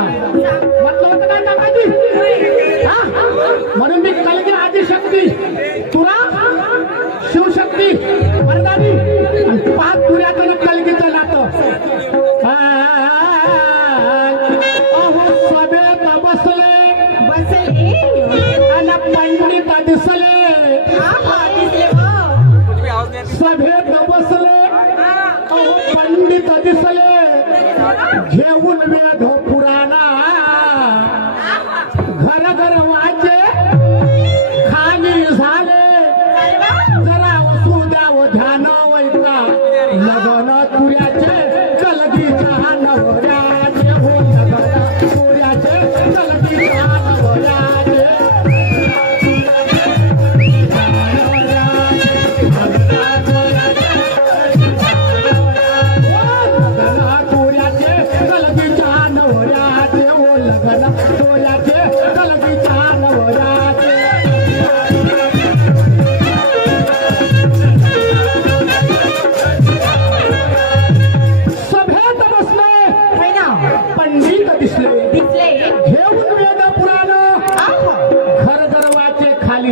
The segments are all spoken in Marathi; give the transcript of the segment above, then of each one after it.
सांगायचा म्हटलं होतं काय काकाजी म्हणून मी कलगी आदिशक्ती तुरा शिवशक्ती मर्दानी आणि 5 तुऱ्यातलं कलगीचं नातं अहो सभेत बसले आणि पंडित दिसले सभेत बसले अहो पंडित दिसले घेऊन वेद पुराणा घर घर वाचे खाली झाले जरा वसू द्याव ध्यान वैका लगन तुऱ्याचे कलगीच्या नवऱ्याचे हो लगन तुऱ्याचे कलगीच्या नवऱ्याचे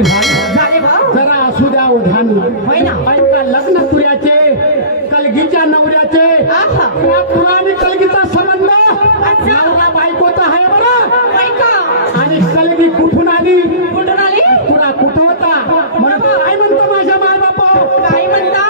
जरा असू द्या उधान ऐका लग्न तुऱ्याचे कलगीच्या नवऱ्याचे या पुराणी कलगीचा संबंध नवरा बायकोचा आहे बरं आणि कलगी कुठून आली तुरा कुठं होता म्हणून काय म्हणतो माझ्या माय बापा काय म्हणता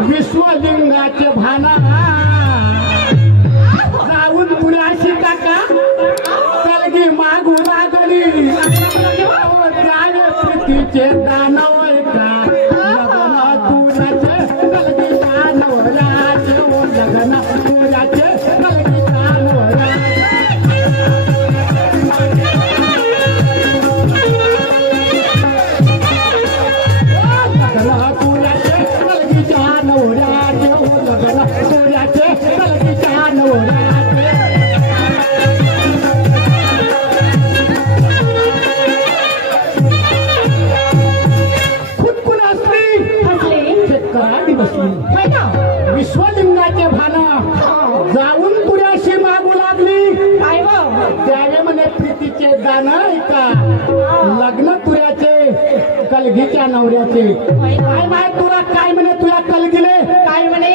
विश्वलिंगाचे भाना जाऊन पुण्याशी काका कलगी मागू लागली प्रीतीचे दानव का लगन तुऱ्याचे कलगी दानवराचे ओ लगन तुऱ्याचे कलगी दानवराचे विश्वलिंगाचे भाना जाऊन पुण्याशी मागू लागली त्याने म्हणे प्रीतीचे गाणं का लग्न तुऱ्याचे कलगीच्या नवऱ्याचे काय माहित तुला काय म्हणे तुला कलगीले काय म्हणे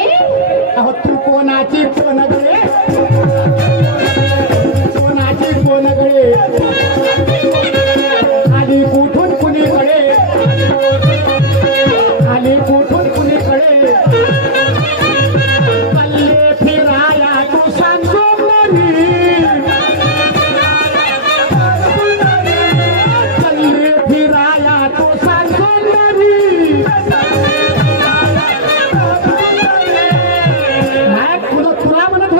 अहो त्रिकोणाची कोणगळे कोणाची कोणगळे आली कुठून कुणीकडे आली कुठून कुणीकडे कल्ले फिराया तू सांगतो कल्ले फिराया तू सांगतो तुला म्हणत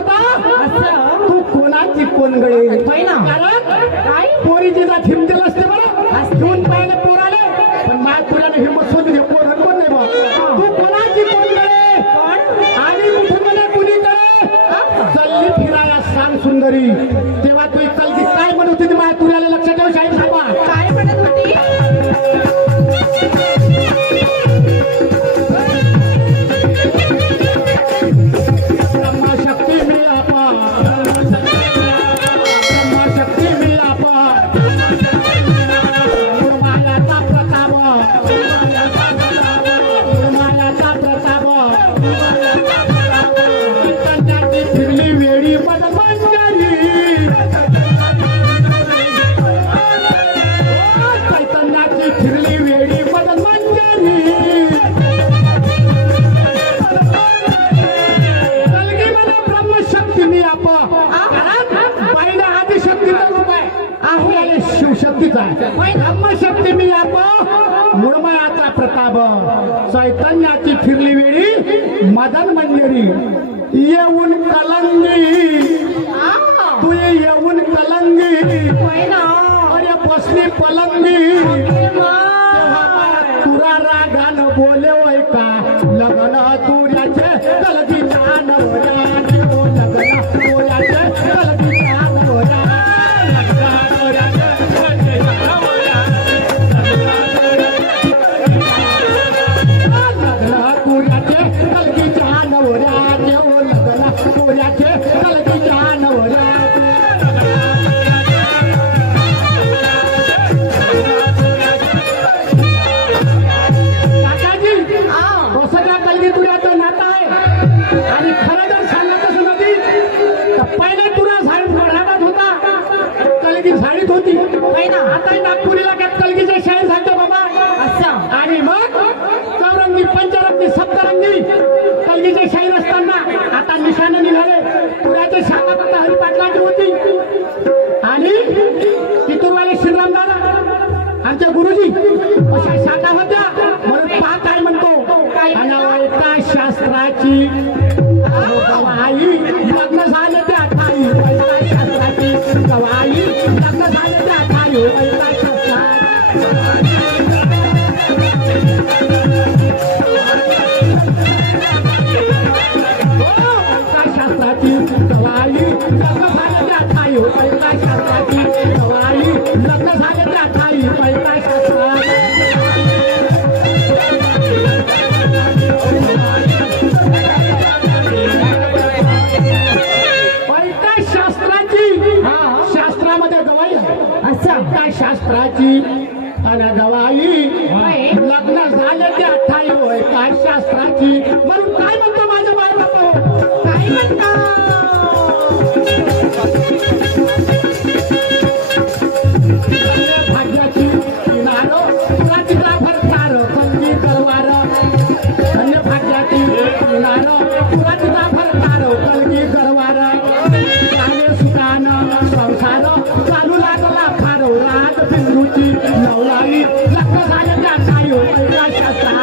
प्रताप चैतन्याची फिरली वेळी मदन मंदिरी येऊन कलंगी तू येऊन कलंगी अरे बसली पलंगी तुरा रागान बोले वय का लग्न तुऱ्याचे कलगी छान होया लग्न तुऱ्याचे कलगी छान होया आता नागपुरीला कलगीच्या शाळेत झालं बाबा असं आणि मग चौरंगी पंचरंगी सप्तरंगी कलगीच्या शाळेत असताना आता निशाने निघाले पुण्याचे शाखा आता हरिपाटलाची होती आणि तिथूरवाले श्रीराम दादा आमचे गुरुजी अशा शाखा होत्या म्हणून पहा काय म्हणतो अनवैका शास्त्राची गवाई लग्न झाले त्या ठाई वैका शास्त्राची गवाई लग्न झाले त्या ठाई वैका शास्त्राची गवाई लग्न झाले त्या ठाई वैका शास्त्राची गवाई लग्न झाले त्या ठाई वैका शास्त्राची शास्त्राची आणि गवाई लग्न झाले ते 28 होय काय शास्त्राची म्हणून काय म्हणतो माझ्या बाई बापा काय म्हणता भाग्याची किनारो तुला तिला भरतार पंगी तलवार धन्य भाग्याची किनारो तुला तिला भरतार पंगी तलवार गाणे सुकान संसार चालू लागला फारो राग बिंदूची नवलाई लग्न झाले त्या काय वैका शास्त्राची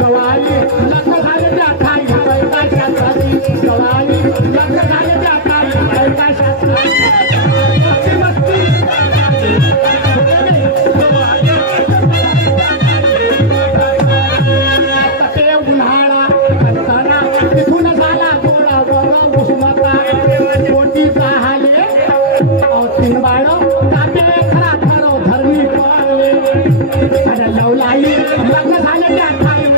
गवाई लग्न झाले त्या काय वैका शास्त्राची गवाई लग्न झाले त्या काय वैका शास्त्राची लग्न झाले त्या ठाई वैका शास्त्राची गवाई लग्न झाले त्या ठाई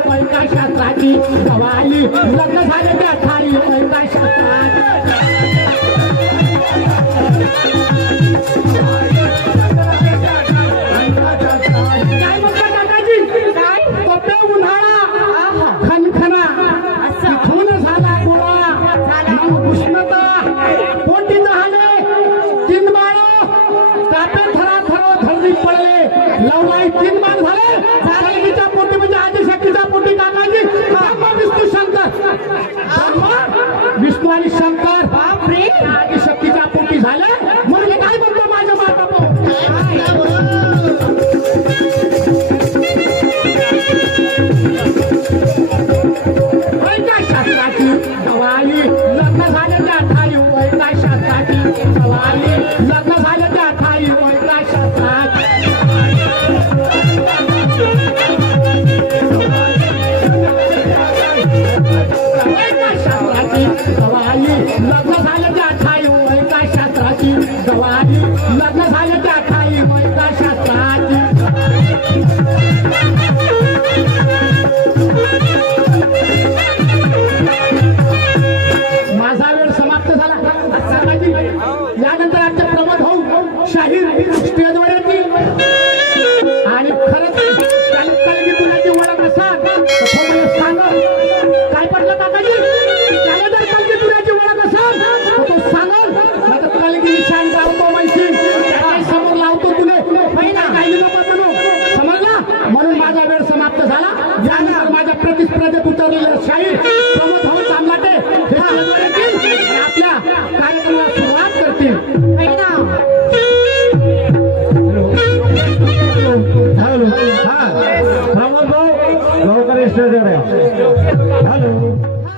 वैका शास्त्राची गवाई लग्न झाले त्या ठाई वैका शास्त्राची गवाई लग्न झाले त्या ठाई वैका शास्त्राची लवलाई 3 बार झाले कलगीच्या पोटी म्हणजे आदिशक्तीच्या पोटी काकाजी ब्रह्मा विष्णू शंकर ब्रह्मा विष्णू आणि शंकर बापरे आदिशक्तीच्या पोटी झाले म्हणून काय म्हणतो माझ्या बापा वैका शास्त्राची गवाई लग्न झाले त्या ठाई वैका शास्त्राची गवाई लग्न झाले त्या ठाई वैका शास्त्राची गवाई लग्न झाले त्या ठाई वैका शास्त्राची गवाई लग्न झाले त्या ठाई वैका शास्त्राची माझा वेळ समाप्त झाला यानंतर आमचे प्रमोद भाऊ शाहीर स्टेजवर येतील आणि खरंच कलगी तुझ्याची ओळख असाल तर सांगा काय पडलं काकाजी त्याला जर कलगी तुझ्याची ओळख असाल स्टेजवर या. हॅलो